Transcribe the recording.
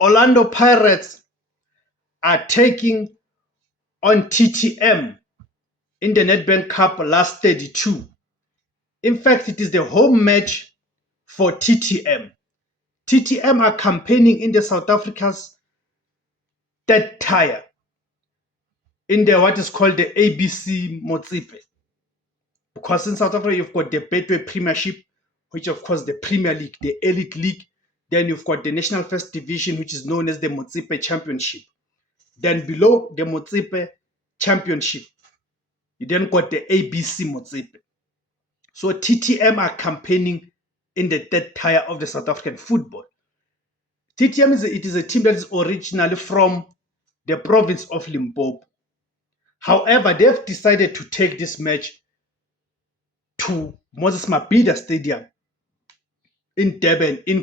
Orlando Pirates are taking on TTM in the Nedbank Cup last 32. In fact, it is the home match for TTM. TTM are campaigning in the South Africa's third tier in the what is called the ABC Motsepe. Because in South Africa, you've got the Betway Premiership, which of course the Premier League, the Elite League. Then you've got the National First Division, which is known as the Motsepe Championship. Then below the Motsepe Championship, you then got the ABC Motsepe. So TTM are campaigning in the third tier of the South African football. TTM is a team that is originally from the province of Limpopo. However, they've decided to take this match to Moses Mabhida Stadium in Durban, in